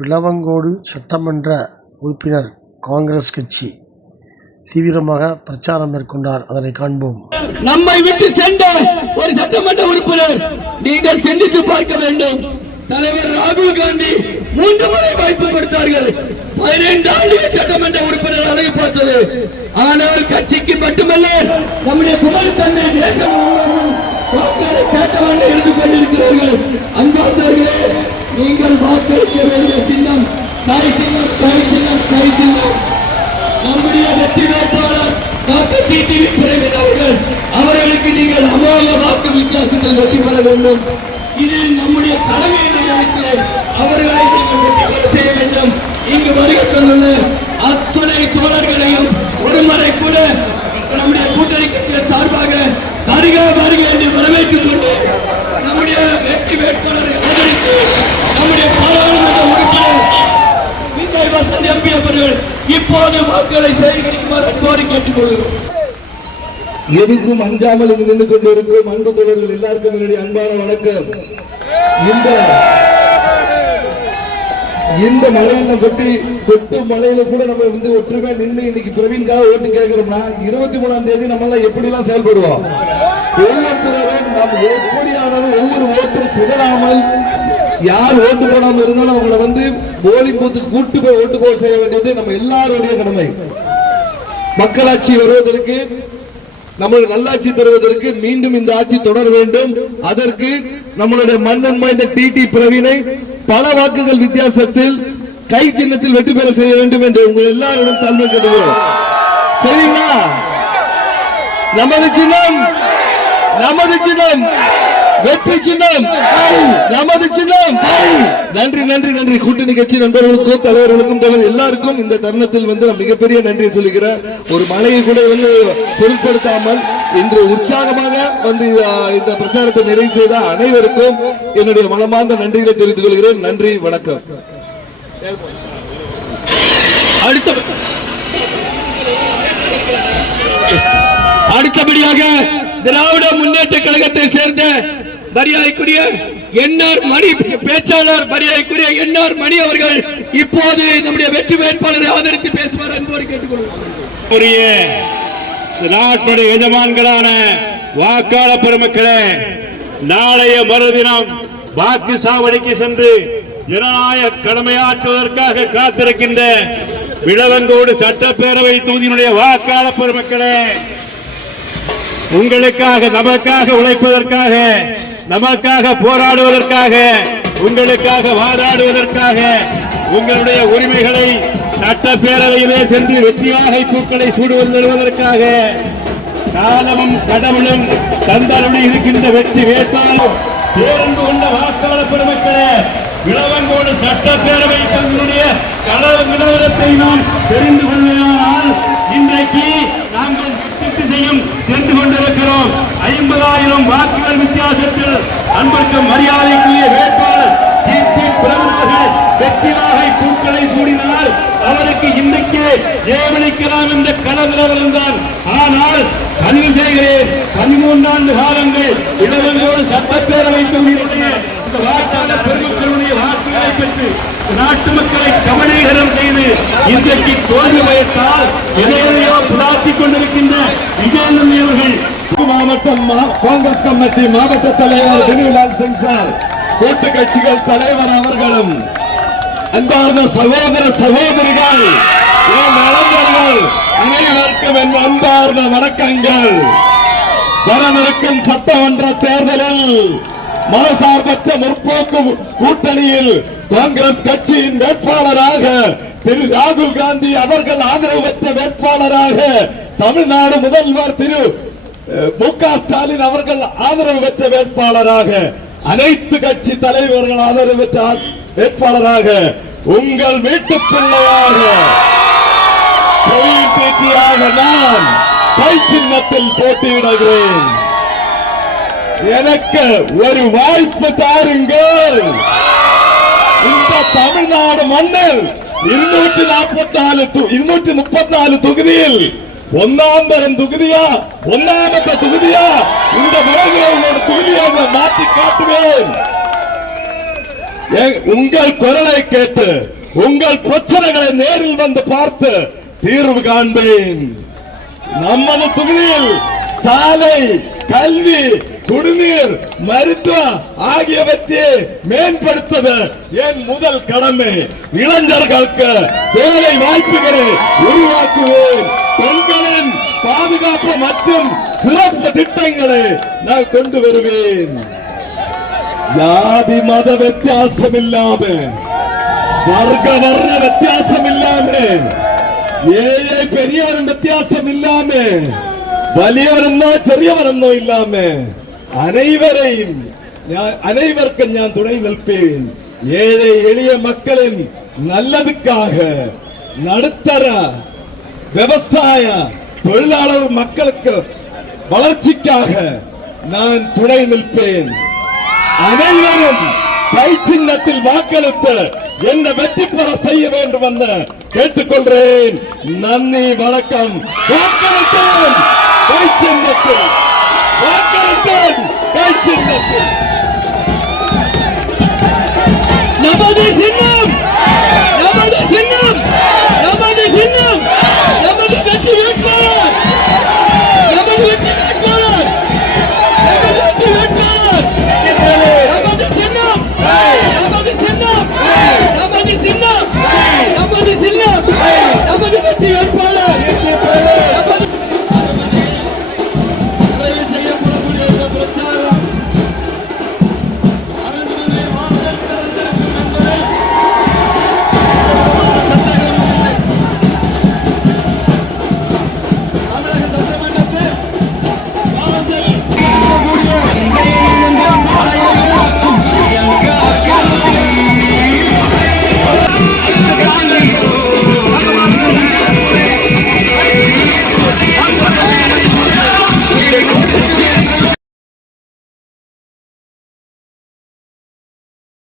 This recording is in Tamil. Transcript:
விளவங்கோடு சட்டமன்ற உறுப்பினர் காங்கிரஸ் கட்சி தீவிரமாக பிரச்சாரம் மேற்கொண்டார். அதனை காண்போம். நம்மை விட்டு சென்ற ஒரு சட்டமன்ற உறுப்பினர் நீங்கள் சிந்தித்து பார்க்க வேண்டும். தலைவர் ராகுல் காந்தி 3 முறை வாய்ப்பு கொடுத்தார்கள். 15 ஆண்டுகள் சட்டமன்ற உறுப்பினர் அழகு பார்த்தது. ஆனால் கட்சிக்கு மட்டுமல்ல, நம்முடைய குமரி தந்தை தேசம் கேட்டவர்கள் இருந்து கொண்டிருக்கிறார்கள். அன்பார்ந்தவர்களே, நீங்கள் வாக்களிக்க வேண்டிய சின்னம் தாய் சின்னம், தாய் சின்னம், தாய் சின்னம். நம்முடைய வெற்றி வேட்பாளர் டாக்டர் டிடிவி பிரேமன் அவர்கள், அவர்களுக்கு நீங்கள் அமோக வாக்கு வித்தியாசத்தில் வெற்றி பெற வேண்டும். இது நம்முடைய கடமை நினைத்து அவர்களை நீங்கள் வெற்றி பெற செய்ய வேண்டும். இங்கு வருகை தந்துள்ள அத்தனை தோழர்களையும் ஒருமுறை கூட நம்முடைய கூட்டணி கட்சிகள் சார்பாக வருக வருக என்று வரவேற்றுக் கொண்டு நம்முடைய வெற்றி வேட்பாளரை ஆதரித்து நம்முடைய பாராளுமன்ற உறுப்பினர் விஜய் வசந்த் எம்பி அவர்கள் இப்போது வாக்குகளை சேகரிக்குமாறு கோரி கேட்டுக் கொள்கிறோம். எதுக்கும் அஞ்சாமல் இங்கு நின்று கொண்டிருக்கும் அன்பு தோழர்கள் எல்லாருக்கும் என்னுடைய அன்பான வணக்கம். இந்த மலையில கொட்டு மலையில கூட நம்ம ஒற்றுமை நின்று இன்னைக்கு பிரவீன்காக ஓட்டு கேட்கிறோம்னா 23ஆம் தேதி நம்ம எப்படி எல்லாம் செயல்படுவோம். ஒவ்வொருத்தரும் நாம் எப்படி ஆனாலும் ஒவ்வொரு ஓட்டும் சிதறாமல், யார் ஓட்டு போடாமல் இருந்தாலும் அவங்களை போலிங் பூத்துக்கு கூட்டு போய் ஓட்டு போக செய்ய வேண்டியது நம்ம எல்லாருடைய கடமை. மக்களாட்சி வருவதற்கு, நம்மளுடைய நல்லாட்சி தருவதற்கு மீண்டும் இந்த ஆட்சி தொடர வேண்டும். அதற்கு நம்மளுடைய மன்னன் மைந்த டிடி பிரவீனை பல வாக்குகள் வித்தியாசத்தில் கை சின்னத்தில் வெற்றி பெற செய்ய வேண்டும் என்று உங்கள் எல்லாரிடம் தாழ்மை கேட்டுக்கிறோம். சரிங்களா? நமது சின்னம், நமது சின்னம், வெற்றி சின்னம், நமது சின்னம். நன்றி நன்றி நன்றி. கூட்டணி கட்சி நண்பர்களுக்கும் தலைவர்களுக்கும் எல்லாருக்கும் இந்த தருணத்தில் நான் மிகப்பெரிய நன்றியை சொல்லுகிறேன். ஒரு மழையை கூட பொருட்படுத்தாமல் இன்று உற்சாகமாக இந்த பிரச்சாரத்தை நிறைவு செய்த அனைவருக்கும் என்னுடைய மனமார்ந்த நன்றிகளை தெரிவித்துக் கொள்கிறேன். நன்றி, வணக்கம். அடுத்தபடியாக திராவிட முன்னேற்ற கழகத்தை சேர்ந்த மரியாதைக்குரிய என்ஆர் மணி பேச்சாளர், மரியாதைக்குரிய என்ஆர் மணி அவர்கள் இப்போது நம்முடைய வெற்றி வேட்பாளரை ஆதரித்து பேசுவார். அன்போடு கேட்டுக்கொள்கிறோம். நாட்டுடைய எஜமான்களான வாக்காளர் பெருமக்களே, நாளைய மறுதினம் வாக்கு சாவடிக்கு சென்று ஜனநாயக கடமையாற்றுவதற்காக காத்திருக்கின்ற விளவங்கோடு சட்டப்பேரவை தொகுதியினுடைய வாக்காளர் பெருமக்களே, உங்களுக்காக, நமக்காக உழைப்பதற்காக, நமக்காக போராடுவதற்காக, உங்களுக்காக வாதாடுவதற்காக, உங்களுடைய உரிமைகளை சட்டப்பேரவையிலே சென்று வெற்றியாக பூக்களை சூடுவதற்காக காலமும் கடவுளும் தந்தருளி இருக்கின்ற வெற்றி வேட்பாளர் பேருந்து கொண்ட வாக்காளர் பெருமக்களே, விளவங்கோடு சட்டப்பேரவை தங்களுடைய களவு நிலவரத்தை நாம் தெரிந்து கொள்வதானால் இன்றைக்கு நாங்கள் சென்று கொண்டிருக்கிறோம். 50,000 வாக்குகள் வித்தியாசத்தில் அன்புக்கும் மரியாதைக்குரிய வேட்பாளர் டிடி பிரபுவர்கள் வெற்றியாக பூக்களை சூடினால் அவருக்கு இன்றைக்கே ஏவலிக்கலாம் என்ற கடவுள் தான். ஆனால் பதிவு செய்கிறேன், 13 ஆண்டு காலங்கள் இளவங்கோடு சட்டப்பேரவை தொகுதியினுடைய இந்த வாக்காளர் பெருமக்களுடைய வாக்குகளை பெற்று நாட்டு மக்களை கவனீகரம் செய்து இன்றைக்கு தோல்வி பயத்தால் எதையோ புலாத்திக் கொண்டிருக்கின்ற விஜயநந்தி அவர்கள், மாவட்டம் காங்கிரஸ் கமிட்டி மாவட்ட தலைவர் தினேலால் சிங் சார், கூட்டு கட்சிகள் தலைவர் அவர்களும், அன்பார்ந்த சகோதர சகோதரிகள், நலன்கள் அனைவருக்கும் என் அன்பார்ந்த வணக்கங்கள். வரவிருக்கும் சட்டமன்ற தேர்தலில் மதசார்பற்ற முற்போக்கு கூட்டணியில் காங்கிரஸ் கட்சியின் வேட்பாளராக திரு ராகுல் காந்தி அவர்கள் ஆதரவு பெற்ற வேட்பாளராக தமிழ்நாடு முதல்வர் திரு மு.க. ஸ்டாலின் அவர்கள் ஆதரவு பெற்ற வேட்பாளராக, அனைத்து கட்சி தலைவர்கள் ஆதரவு பெற்ற வேட்பாளராக, உங்கள் வீட்டு பிள்ளையாக நான் கை சின்னத்தில் போட்டியிடுகிறேன். எனக்கு ஒரு வாய்ப்பு தாருங்கள். இந்த தமிழ்நாடு மண்ணில் 234 தொகுதியில் ஒன்னாம் தொகுதியா இந்த விலங்குகளோட தொகுதியாக மாற்றி காட்டுவேன். உங்கள் குரலை கேட்டு உங்கள் பிரச்சனைகளை நேரில் வந்து பார்த்து தீர்வு காண்பேன். நமது தொகுதியில் சாலை, கல்வி, குடிநீர், மருத்துவம் ஆகியவற்றை மேம்படுத்துவது என் முதல் கடமை. இளைஞர்களுக்கு வேலை வாய்ப்புகளை உருவாக்குவேன். பெண்களின் பாதுகாப்பு மற்றும் சிறப்பு திட்டங்களை நான் கொண்டு வருவேன். ஜாதி மத வித்தியாசம் இல்லாம, வர்க்க வர்ண வித்தியாசம் இல்லாம, ஏழை பெரியவரும் வித்தியாசம் இல்லாம, വലിയവരെന്നോ ചെറിയവരെന്നോ ഇല്ലാമ അനൈവർക്കും ഞാൻ തുണை നിൽപ്പേൻ. ஏழை எளிய மக்களின் நல்லதுக்காக, நடுத்தர விவசாய தொழிலாளர் மக்களுக்கு வளர்ச்சிக்காக நான் துணை நிற்பேன். அனைவரும் கை சின்னத்தில் வாக்களித்து என்ன வெற்றி பெற செய்ய வேண்டும் என்று கேட்டுக்கொள்கிறேன். நன்றி, வணக்கம். வாக்களித்தேன் கை சின்னத்தில், வாக்களித்தேன் கை சின்னத்தில். நமது